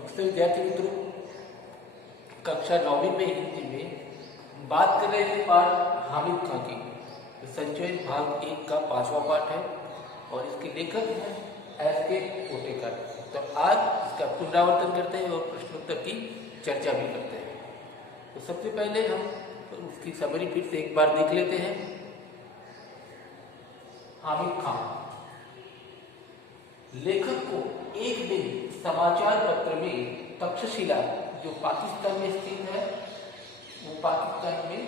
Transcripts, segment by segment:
नमस्ते विद्यार्थी मित्रों, कक्षा 9वीं में हिंदी में बात कर रहे थे पाठ हामिद खां की। संचयन भाग 1 का 5वां पाठ है और इसके लेखक हैं एस.के. कोटेकर। तो आज इसका पुनरावर्तन करते हैं और प्रश्नोत्तर की चर्चा भी करते हैं। तो सबसे पहले हम उसकी समरी फिर से एक बार देख लेते हैं। हामिद खां लेखक को एक दिन समाचार पत्र में तक्षशिला, जो पाकिस्तान में स्थित है, वो पाकिस्तान में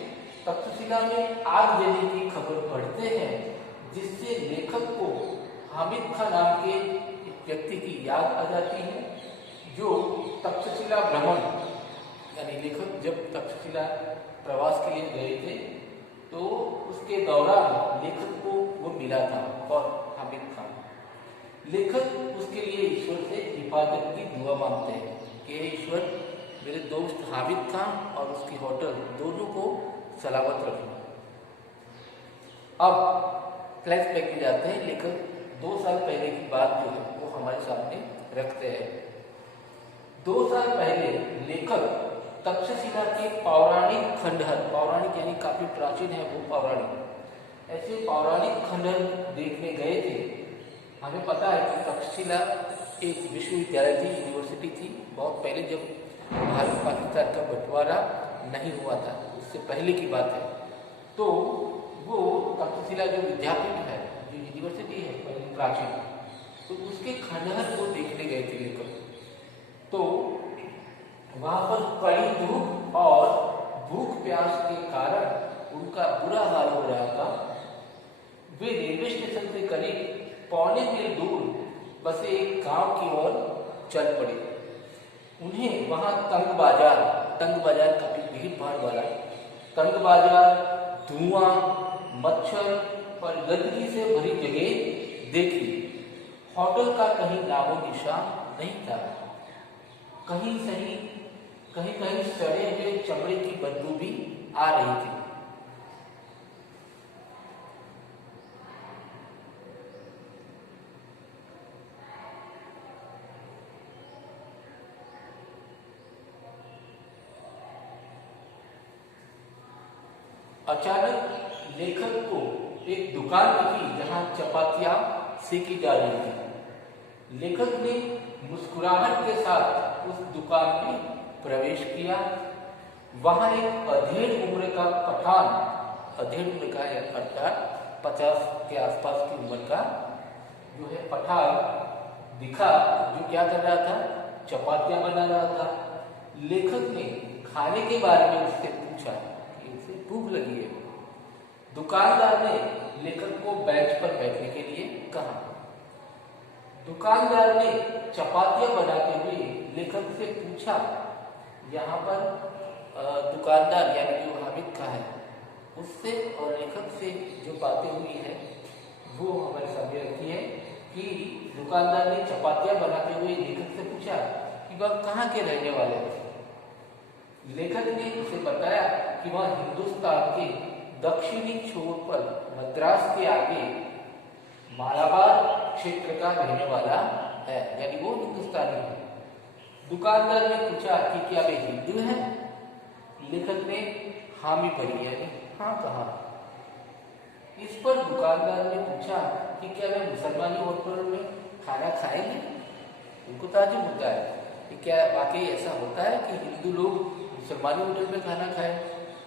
तक्षशिला में आग जलने की खबर पढ़ते हैं, जिससे लेखक को हामिद खां नाम के एक व्यक्ति की याद आ जाती है, जो तक्षशिला भ्रमण, यानी लेखक जब तक्षशिला प्रवास के लिए गए थे तो उसके दौरान लेखक को वो मिला था। और हामिद खां लेखक उसके लिए ईश्वर से हिफाजत की दुआ मांगते हैं कि ईश्वर मेरे दोस्त हामिद खां और उसकी होटल दोनों को सलामत रखना। अब फ्लैशबैक में जाते हैं। लेखक 2 साल पहले की बात जो है वो हमारे सामने रखते हैं। 2 साल पहले लेखक तक्षशिला के पौराणिक खंडहर, पौराणिक यानी काफी प्राचीन है वो पौराणिक, ऐसे पौराणिक खंडहर देखने गए थे। हमें पता है कि तक्षशिला एक विश्वविद्यालय थी, यूनिवर्सिटी थी, बहुत पहले जब भारत पाकिस्तान का बंटवारा नहीं हुआ था, उससे पहले की बात है। तो वो तक्षशिला जो विद्यापीठ है, जो यूनिवर्सिटी है पहले प्राचीन, तो उसके खंडहर को देखने गए थे लेखक। तो वहाँ पर कड़ी धूप और भूख प्यास के कारण उनका बुरा हाल हो रहा था। वे रेलवे स्टेशन से करीब पौने मील दूर बसे एक गांव की ओर चल पड़े। उन्हें वहां तंग बाजार काफी भीड़ भाड़ वाला, तंग बाजार, धुआं, मच्छर और गंदगी से भरी जगह देखी। होटल का कहीं नामो निशान नहीं था। कहीं कहीं सड़े हुए चमड़े की बदबू भी आ रही थी। अचानक लेखक को एक दुकान दिखी जहां चपातियां सेकी जा रही थी। लेखक ने मुस्कुराहट के साथ उस दुकान में प्रवेश किया। वहां एक अधेड़ उम्र का पठान, अधेड़ उम्र का अर्थात 50 के आसपास की उम्र का जो है पठान दिखा, जो क्या कर रहा था, चपातियां बना रहा था। लेखक ने खाने के बारे में उससे पूछा, भूख लगी है। दुकानदार ने लेखक को बेंच पर बैठने के लिए कहा। दुकानदार ने चपातियां बनाते हुए लेखक से पूछा। यहाँ पर दुकानदार यानी जो हामिद खां है उससे और लेखक से जो बातें हुई है वो हमारे सामने रखी है कि दुकानदार ने चपातियां बनाते हुए लेखक से पूछा कि वह कहाँ के रहने वाले हैं। लेखक ने उसे बताया कि वह हिंदुस्तान के दक्षिणी छोर पर मद्रास के आगे मालाबार क्षेत्र का रहने वाला है, यानी वो हिंदुस्तानी है। दुकानदार ने पूछा कि क्या वे हिंदू हैं? लेखक ने हामी भरी, यानी हाँ कहा। इस पर दुकानदार ने पूछा कि क्या वे मुसलमानी होटल में खाना खाएंगे? उनको ताज्जुब होता है कि क्या वाकई ऐसा होता है कि हिंदू लोग मुसलमानी होटल में खाना खाएं।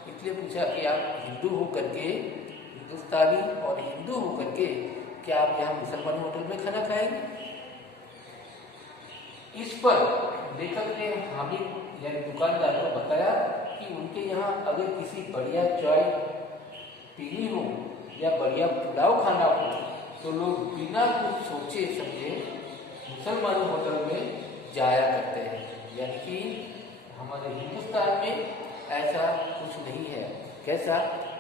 इसलिए पूछा कि आप हिंदू हो करके, हिंदुस्तानी और हिंदू हो करके क्या आप यहाँ मुसलमानी होटल में खाना खाएंगे? इस पर लेखक ने हामिद यानी दुकानदार को बताया कि उनके यहाँ अगर किसी बढ़िया चाय पीनी हो या बढ़िया पुलाव खाना हो तो लोग बिना कुछ सोचे समझे मुसलमानी होटल में जाया करते हैं। यानी कि हमारे हिंदुस्तान में ऐसा कुछ नहीं है। कैसा?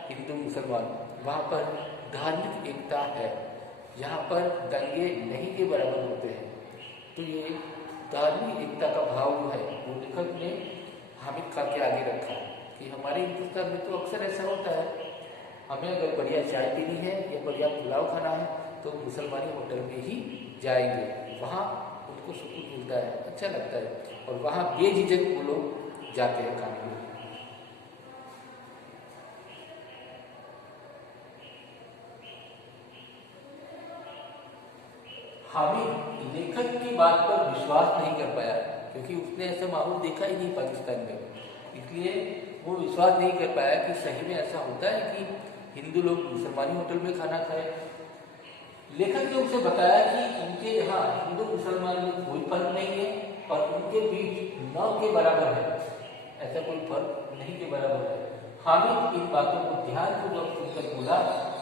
हिंदू मुसलमान, वहाँ पर धार्मिक एकता है, यहाँ पर दंगे नहीं के बराबर होते हैं। तो ये धार्मिक एकता का भाव जो है वो लेखक ने हामिद खां के आगे रखा कि हमारे हिंदुस्तान में तो अक्सर ऐसा होता है, हमें अगर बढ़िया चाय पीनी है या बढ़िया पुलाव खाना है तो मुसलमानी होटल में ही जाएंगे, वहाँ खुद को सुकून मिलता है, अच्छा लगता है, और वहाँ बेझिझक वो लोग जाते हैं काम के लिए। हामिद लेखक की बात पर विश्वास नहीं कर पाया, क्योंकि उसने ऐसा माहौल देखा ही नहीं पाकिस्तान में, इसलिए वो विश्वास नहीं कर पाया कि सही में ऐसा होता है कि हिंदू लोग मुसलमानी होटल में खाना खाए। लेखक ने उसे बताया कि उनके यहाँ हिंदू मुसलमान में कोई फर्क नहीं है और उनके बीच 9 के बराबर है, ऐसा कोई फर्क नहीं के बराबर है। हामिद इन बातों को ध्यानपूर्वक सुनकर बोला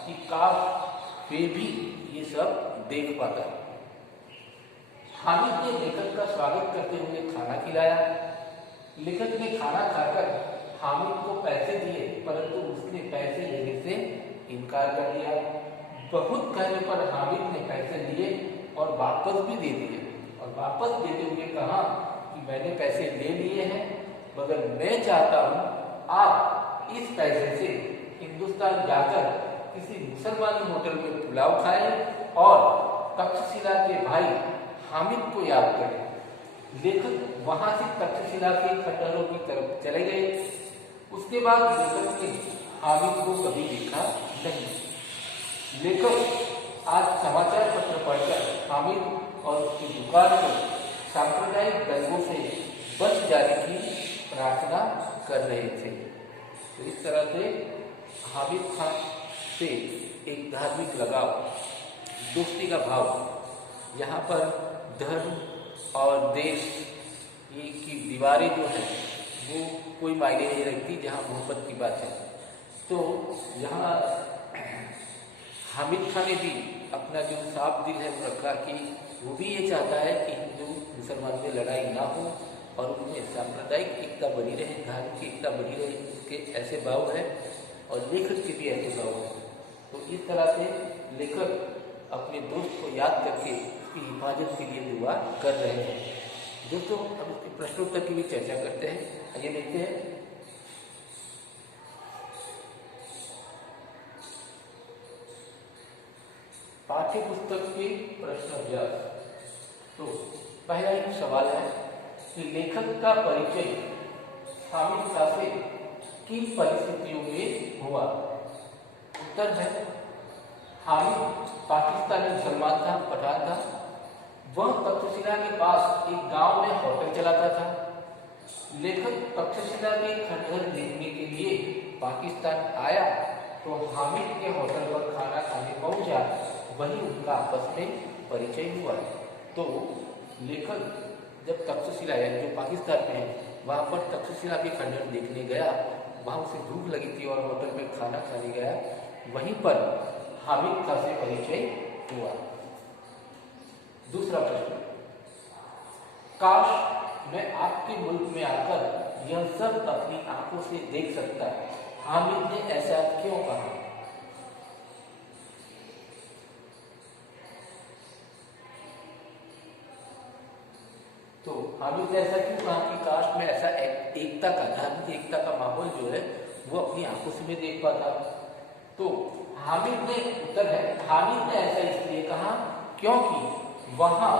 कि काश वे भी ये सब देख पाता। हामिद ने लेखक का स्वागत करते हुए खाना खिलाया। लेखक ने खाना खाकर हामिद को पैसे दिए, परंतु उसने पैसे लेने से इनकार कर दिया। बहुत कहने पर हामिद ने पैसे लिए और वापस भी दे दिए, और वापस देते हुए कहा कि मैंने पैसे ले लिए हैं, मगर मैं चाहता हूँ आप इस पैसे से हिंदुस्तान जाकर किसी मुसलमानी होटल में पुलाव खाएं और तक्षशिला के भाई हामिद को याद करें। लेखक वहां से तक्षशिला के खंडहरों की तरफ चले गए। उसके बाद लेखक ने हामिद को कभी देखा नहीं। लेखक आज समाचार पत्र पढ़कर हामिद और उसकी दुकान को सांप्रदायिक दंगों से बच जाने की प्रार्थना कर रहे थे। तो इस तरह से हामिद खान से एक धार्मिक लगाव, दोस्ती का भाव, यहाँ पर धर्म और देश ये की दीवारें जो है वो कोई मायने नहीं रखती जहाँ मोहब्बत की बात है। तो यहाँ हामिद खान ने भी अपना जो साफ दिल है वो रखा कि वो भी ये चाहता है कि हिंदू मुसलमान में लड़ाई ना हो और उनमें सांप्रदायिक एकता बनी रहे, धार्मिक एकता बनी रहे, उसके ऐसे भाव है और लेखक के भी ऐसे भाव है। तो इस तरह से लेखक अपने दोस्त को याद करके उसकी हिफाजत के लिए दुआ कर रहे हैं। दोस्तों अब इसके प्रश्नोत्तर की भी चर्चा करते हैं। आइए देखते हैं। पाठ्य पुस्तक के प्रश्न अभ्यास। तो पहला ही सवाल है कि लेखक का परिचय हामिद शाह से किन परिस्थितियों में हुआ। उत्तर है हामिद पाकिस्तानी मुसलमान था, पठान था। वह तक्षशिला के पास एक गांव में होटल चलाता था। लेखक तक्षशिला के खंडहर देखने के लिए पाकिस्तान आया तो हामिद के होटल पर खाना खाने पहुंचा, वही उनका आपस में परिचय हुआ। तो लेखक जब तक्षशिला जो पाकिस्तान में है वहाँ पर तक्षशिला के खंडहर देखने गया, वहाँ उसे भूख लगी थी और होटल में खाना खाने गया, वहीं पर हामिद खान से परिचय हुआ। दूसरा प्रश्न, काश मैं आपके मुल्क में आकर यह सब अपनी आंखों से देख सकता, हामिद ने ऐसा क्यों कहा। तो हामिद ने ऐसा क्यों कहा कि काश मैं ऐसा एकता का, धार्मिक एकता का माहौल जो है वो अपनी आंखों से मैं देख पाता। तो हामिद ने उत्तर है हामिद ने ऐसा इसलिए कहा क्योंकि वहां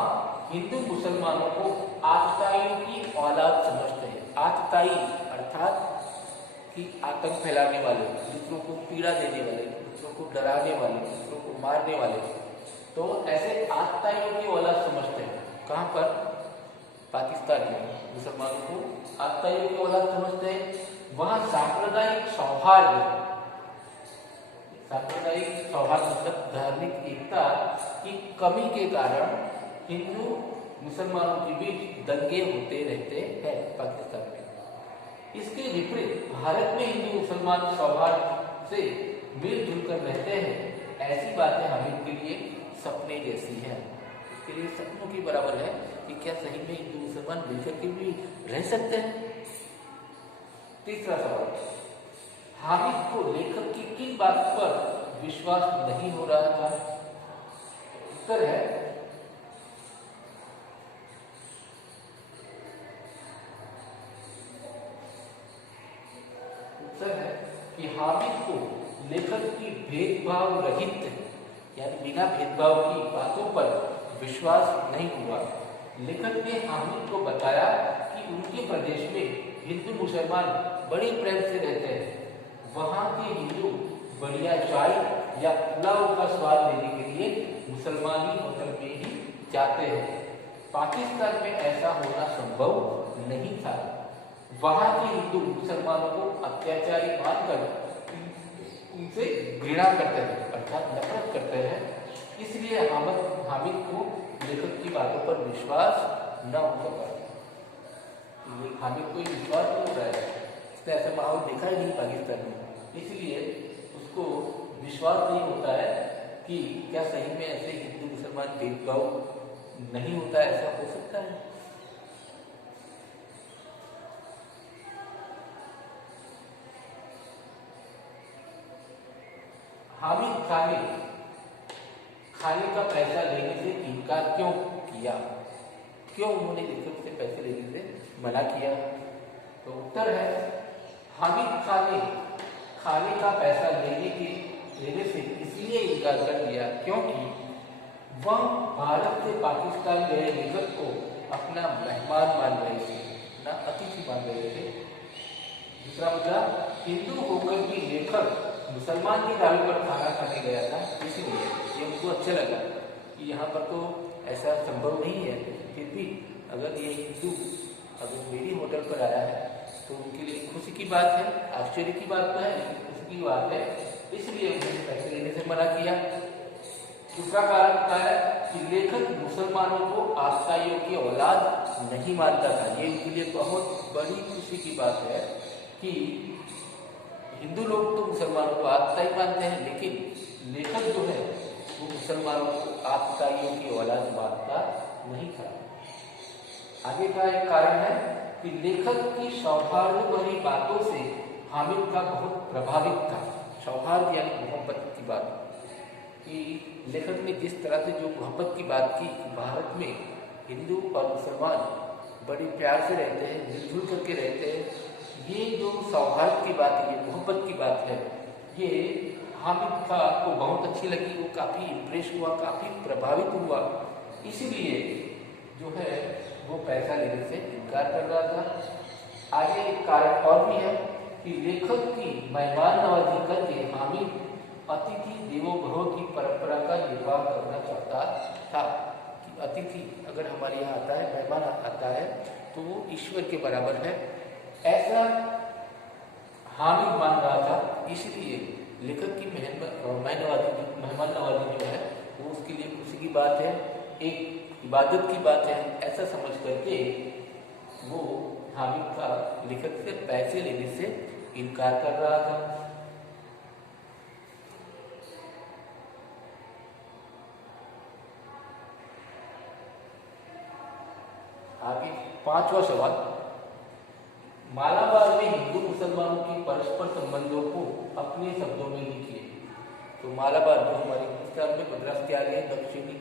हिंदू मुसलमानों को आतताइयों की औलाद समझते हैं। आतताई अर्थात कि आतंक फैलाने वाले, दूसरों को पीड़ा देने वाले, दूसरों को डराने वाले, दूसरों को मारने वाले, तो ऐसे आतताइयों की औलाद समझते हैं। कहाँ पर? पाकिस्तान में मुसलमानों को आतताइयों की औलाद समझते हैं। वहां सांप्रदायिक सौहार्द, सांप्रदायिक सौहार्द मतलब धार्मिक एकता की कमी के कारण हिंदू मुसलमानों के बीच दंगे होते रहते हैं पाकिस्तान में। इसके विपरीत भारत में हिंदू मुसलमान सौहार्द से मिलजुल कर रहते हैं। ऐसी बातें हामिद के लिए सपने जैसी हैं। इसके लिए सपनों की बराबर है कि क्या सही में हिंदू मुसलमान मिलकर के भी रह सकते हैं। तीसरा सवाल, हामिद को लेखक की किन बात पर विश्वास नहीं हो रहा था। उत्तर है कि हामिद को लेखक की भेदभाव रहित यानी बिना भेदभाव की बातों पर विश्वास नहीं हुआ। लेखक ने हामिद को बताया कि उनके प्रदेश में हिंदू मुसलमान बड़े प्रेम से रहते हैं। वहाँ के हिंदू बढ़िया चाय या पुलाव का स्वाद लेने के लिए मुसलमानी होटल में ही जाते हैं। पाकिस्तान में ऐसा होना संभव नहीं था। वहाँ के हिंदू मुसलमानों को अत्याचारी मानकर उनसे घृणा करते हैं, अर्थात नफरत करते हैं। इसलिए हामिद को लेखक की बातों पर विश्वास न हो पाया। हामिद को विश्वास नहीं हो रहा है, इसने ऐसा माहौल देखा ही नहीं पाकिस्तान में, इसलिए उसको विश्वास नहीं होता है कि क्या सही में ऐसे हिंदू मुसलमान भेदभाव नहीं होता, ऐसा हो सकता है। हामिद खाने का पैसा लेने से इनकार क्यों किया? क्यों उन्होंने लेखक से पैसे लेने से मना किया? तो उत्तर है, हामिद खाने का पैसा लेने से इसलिए इनकार कर दिया क्योंकि वह भारत से पाकिस्तान गए लेखक को अपना मेहमान मान रहे थे, ना अतिथि मान रहे थे। दूसरा मतलब, हिंदू होकर भी लेखक मुसलमान की दाल पर खाना खाने गया था, इसलिए ये उनको अच्छा लगा कि यहाँ पर तो ऐसा संभव नहीं है, फिर भी अगर ये हिंदू अगर मेरी होटल पर आया है तो उनके लिए खुशी की बात है, आश्चर्य की बात तो है लेकिन खुशी की बात है, इसलिए उन्होंने पैसे लेने से मना किया। दूसरा कारण क्या है कि लेखक मुसलमानों को आस्ताइयों की औलाद नहीं मानता था। ये उनके लिए बहुत बड़ी खुशी की बात है कि हिंदू लोग तो मुसलमानों को आस्ताई मानते हैं, लेकिन लेखक जो है वो मुसलमानों को आस्ताइयों की औलाद मानता नहीं था। आगे का एक कारण है कि लेखक की सौहार्द भरी बातों से हामिद का बहुत प्रभावित था। सौहार्द यानी मोहब्बत की बात, कि लेखक ने जिस तरह से जो मोहब्बत की बात की, भारत में हिंदू और मुसलमान बड़े प्यार से रहते हैं, मिलजुल करके रहते हैं, ये जो सौहार्द की बात है, ये मोहब्बत की बात है, ये हामिद को बहुत अच्छी लगी। वो काफ़ी इम्प्रेस हुआ, काफ़ी प्रभावित हुआ, इसीलिए जो है वो पैसा लेने से इनकार कर रहा था। आगे एक कारण और भी है कि लेखक की मेहमान नवाजी करके हामिद अतिथि देवो भव की परंपरा का निर्वाह करना चाहता था कि अतिथि अगर हमारे यहाँ आता है, मेहमान आता है, तो वो ईश्वर के बराबर है, ऐसा हामिद मान रहा था। इसलिए लेखक की मेहमान नवाजी जो है वो उसके लिए खुशी की बात है, एक इबादत की बात है, ऐसा समझ करके वो हामिद का लेखक से पैसे लेने से इनकार कर रहा था। आगे पांचवा सवाल, मालाबार में हिंदू मुसलमानों के परस्पर संबंधों को अपने शब्दों में लिखिए। तो मालाबार जो हमारे हिंदुस्तान में मद्रास के आगे दक्षिणी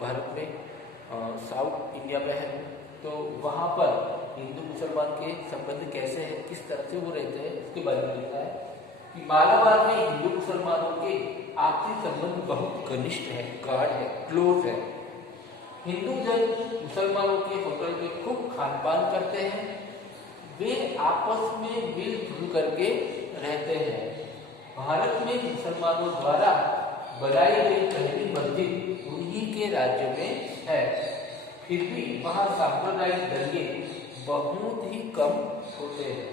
भारत में साउथ इंडिया में है, तो वहाँ पर हिंदू मुसलमान के संबंध कैसे हैं, किस तरह से वो रहते हैं, उसके बारे में लिखा है कि मालाबार में हिंदू मुसलमानों के आपसी संबंध बहुत घनिष्ठ है, गाढ़ है, क्लोज है। हिंदू जन मुसलमानों के होटल में खूब खान पान करते हैं, वे आपस में मिलजुल करके रहते हैं। भारत में मुसलमानों द्वारा बनाई गई पहली मस्जिद उन्हीं के राज्य में है, फिर भी वहाँ सांप्रदायिक दंगे बहुत ही कम होते हैं।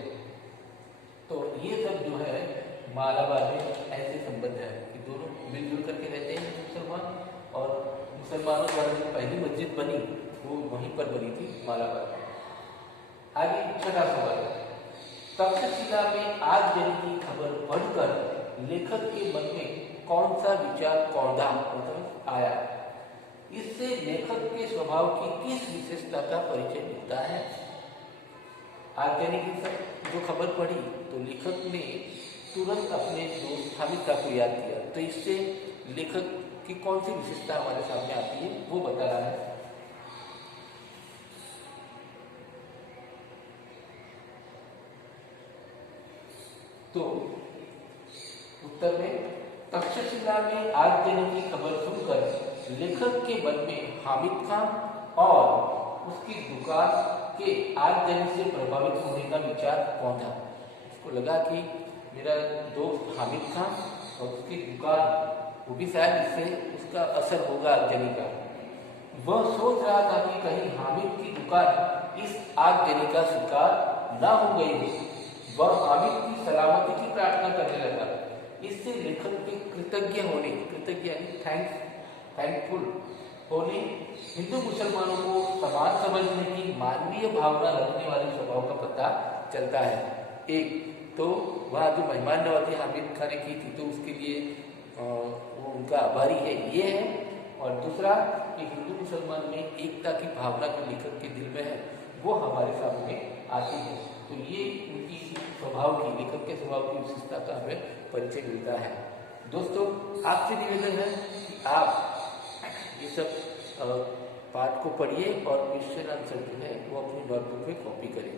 तो ये सब जो है मालाबार में ऐसे संबंध है कि दोनों मिलजुल करके रहते हैं मुसलमान, और मुसलमानों द्वारा जो पहली मस्जिद बनी वो वहीं पर बनी थी, मालाबार। आगे छठा सवाल, तक्षशिला में आगजनी की खबर पढ़कर लेखक के मन में कौन सा विचार कौंधा मतलब आया? इससे लेखक के स्वभाव की किस विशेषता का परिचय मिलता है? आगजनी की जो खबर पढ़ी तो लेखक ने तुरंत अपने दोस्त हामिद को याद किया, तो इससे लेखक की कौन सी विशेषता हमारे सामने आती है वो बता रहा है। तो उत्तर में, तक्षशिला में आगजनी की खबर सुनकर लेखक के मन में हामिद खान और उसकी दुकान के आगजनी से प्रभावित होने का विचार कौन था? उसको लगा कि मेरा दोस्त हामिद था और उसकी दुकान, वो भी शायद इससे उसका असर होगा आगजनी का। वह सोच रहा था कि कहीं हामिद की दुकान इस आगजनी का शिकार ना हो गई हो। वह हामिद की सलामती की प्रार्थना करने लगा। इससे लेखक के कृतज्ञ होने, कृतज्ञ थैंकफुल होने, हिंदू मुसलमानों को समान समझने की मानवीय भावना रखने वाले स्वभाव का पता चलता है। एक तो वहाँ जो मेहमान नवाजी हामिद खान ने की थी तो उसके लिए वो उनका आभारी है, ये है। और दूसरा कि हिंदू मुसलमान में एकता की भावना जो लेखक के दिल में है वो हमारे सामने आती है। तो ये उनकी स्वभाव की, लेखक के स्वभाव की विशेषता का हमें परिचय मिलता है। दोस्तों, आपसे निवेदन है कि आप ये सब पाठ को पढ़िए और क्वेश्चन आंसर जो है वो अपनी नोटबुक में कॉपी करें।